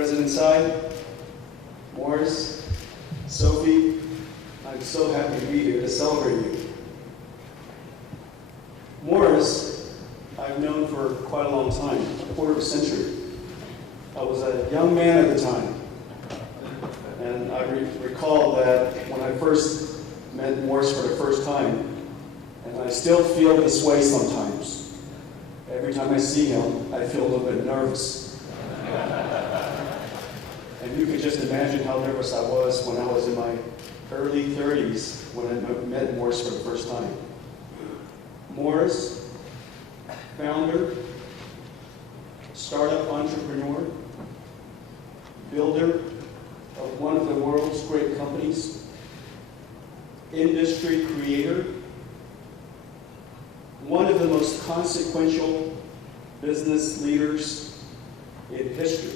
President Tsai, Morris, Sophie, I'm so happy to be here to celebrate you. Morris, I've known for quite a long time, a quarter of a century. I was a young man at the time, and I recall that when I first met Morris for the first time, and I still feel this way sometimes. Every time I see him, I feel a little bit nervous. And you can just imagine how nervous I was when I was in my early 30s when I met Morris for the first time. Morris, founder, startup entrepreneur, builder of one of the world's great companies, industry creator, one of the most consequential business leaders in history,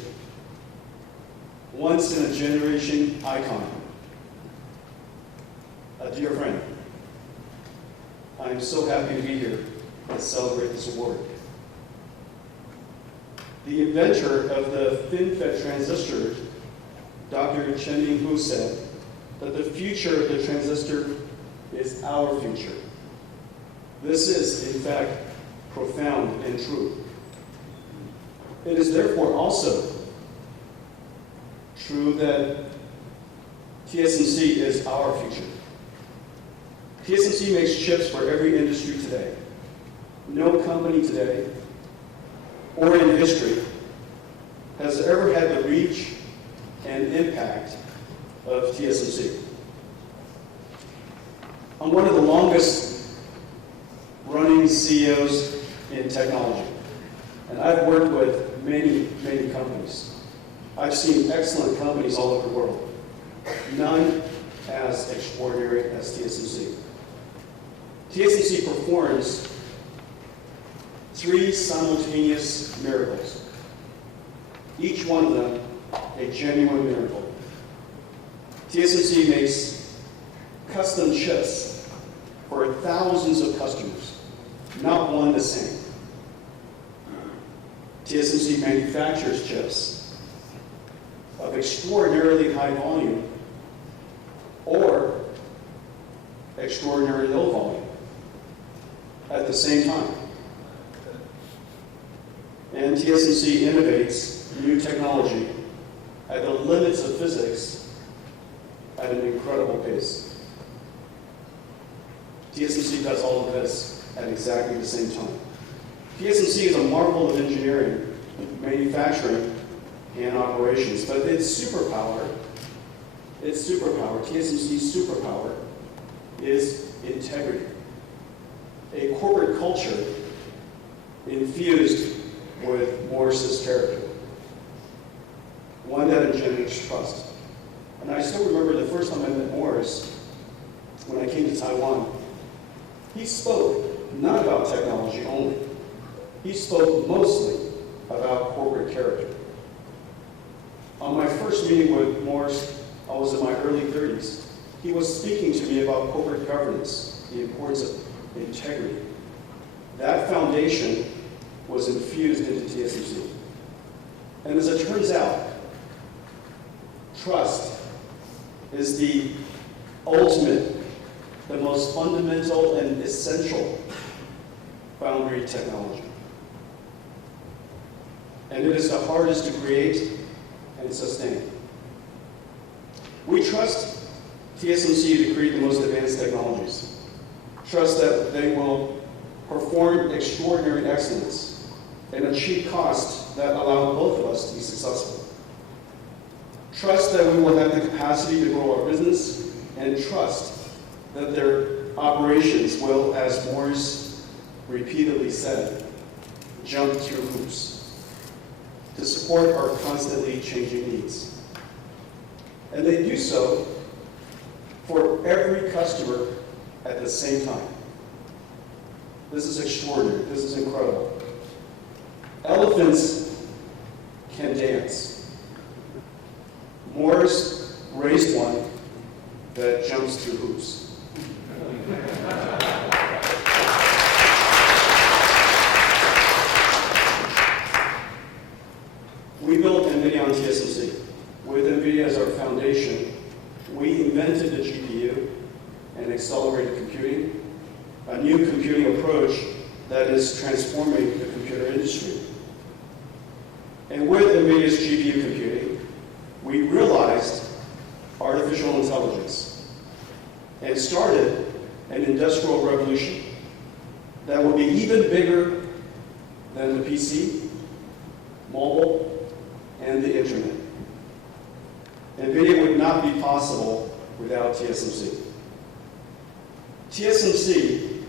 once in a generation icon, a dear friend. I'm so happy to be here to celebrate this award. The inventor of the FinFET transistor, Dr. Chen-Ming Hu, said that the future of the transistor is our future. This is, in fact, profound and true. It is therefore also true that TSMC is our future. TSMC makes chips for every industry today. No company today, or in history, has ever had the reach and impact of TSMC. I'm one of the longest running CEOs in technology, and I've worked with many, many companies. I've seen excellent companies all over the world, none as extraordinary as TSMC. TSMC performs 3 simultaneous miracles, each one of them a genuine miracle. TSMC makes custom chips for thousands of customers, not one the same. TSMC manufactures chips of extraordinarily high volume or extraordinarily low volume at the same time. And TSMC innovates new technology at the limits of physics at an incredible pace. TSMC does all of this at exactly the same time. TSMC is a marvel of engineering, manufacturing, and operations, but its superpower, TSMC's superpower, is integrity. A corporate culture infused with Morris's character, one that engenders trust. And I still remember the first time I met Morris, when I came to Taiwan. He spoke not about technology only. He spoke mostly about corporate character. On my first meeting with Morris, I was in my early 30s. He was speaking to me about corporate governance, the importance of integrity. That foundation was infused into TSMC. And as it turns out, trust is the ultimate, the most fundamental and essential foundry technology. And it is the hardest to create and sustain. We trust TSMC to create the most advanced technologies. Trust that they will perform extraordinary excellence and achieve costs that allow both of us to be successful. Trust that we will have the capacity to grow our business, and trust that their operations will, as Morris repeatedly said, jump through hoops to support our constantly changing needs. And they do so for every customer at the same time. This is extraordinary. This is incredible. Elephants can dance. Morris raised one that jumps through hoops. We built NVIDIA on TSMC. foundation, we invented the GPU and accelerated computing, a new computing approach that is transforming the computer industry. And with NVIDIA's GPU computing, we realized artificial intelligence and started an industrial revolution that will be even bigger than the PC, mobile, and the internet. NVIDIA would not be possible without TSMC. TSMC,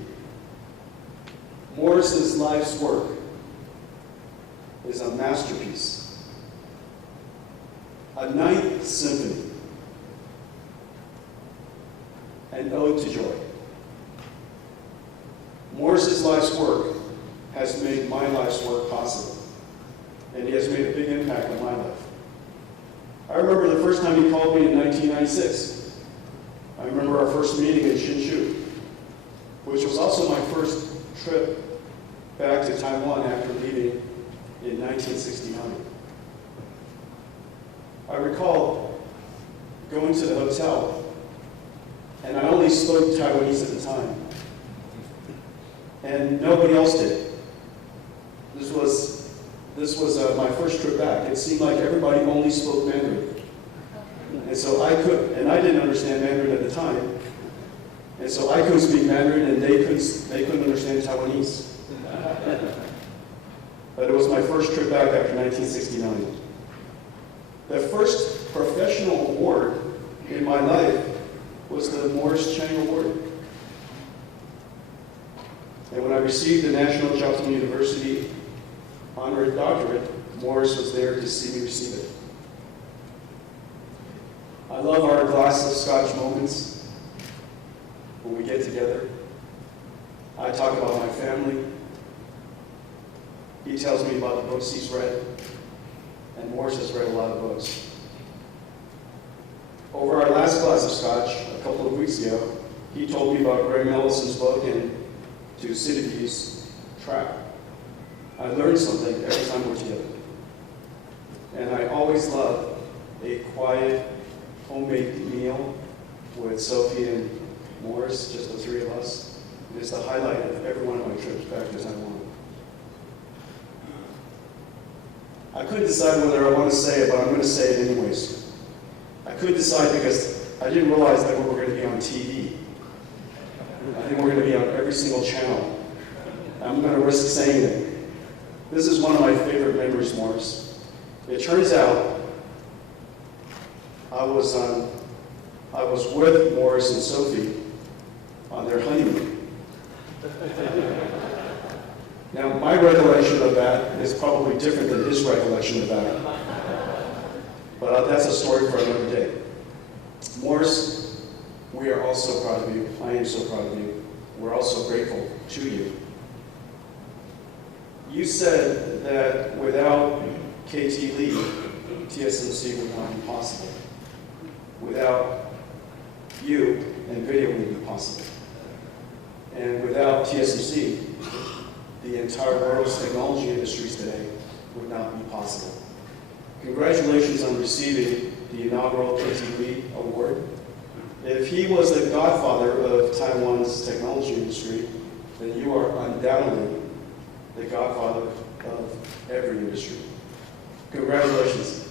Morris's life's work, is a masterpiece, a ninth symphony, an ode to joy. Morris's life's work has made my life's work possible, and he has made a big impact on my life. I remember the first time he called me in 1996. I remember our first meeting in Hsinchu, which was also my first trip back to Taiwan after leaving in 1969. I recall going to the hotel, and I only spoke Taiwanese at the time, and nobody else did. This was my first trip back. It seemed like everybody only spoke Mandarin. And so I didn't understand Mandarin at the time. And so I couldn't speak Mandarin and they couldn't understand Taiwanese. But it was my first trip back after 1969. The first professional award in my life was the Morris Chang Award. And when I received the National Jiao Tong University honorary doctorate, Morris was there to see me receive it. I love our glass of scotch moments when we get together. I talk about my family. He tells me about the books he's read, and Morris has read a lot of books. Over our last glass of scotch, a couple of weeks ago, he told me about Graham Ellison's book and Thucydides's Trap. I learn something every time we're together. And I always love a quiet, homemade meal with Sophie and Morris, just the three of us. It is the highlight of every one of my trips back to Taiwan. I couldn't decide whether I want to say it, but I'm going to say it anyways. I couldn't decide because I didn't realize that we were going to be on TV. I think we're going to be on every single channel. I'm going to risk saying it. This is one of my favorite memories, Morris. It turns out I was with Morris and Sophie on their honeymoon. Now, my recollection of that is probably different than his recollection of that. But that's a story for another day. Morris, we are also proud of you. I am so proud of you. We're also grateful to you. You said that without KT Lee, TSMC would not be possible. Without you, NVIDIA wouldn't be possible. And without TSMC, the entire world's technology industries today would not be possible. Congratulations on receiving the inaugural KT Lee Award. If he was the godfather of Taiwan's technology industry, then you are undoubtedly the godfather of every industry. Congratulations.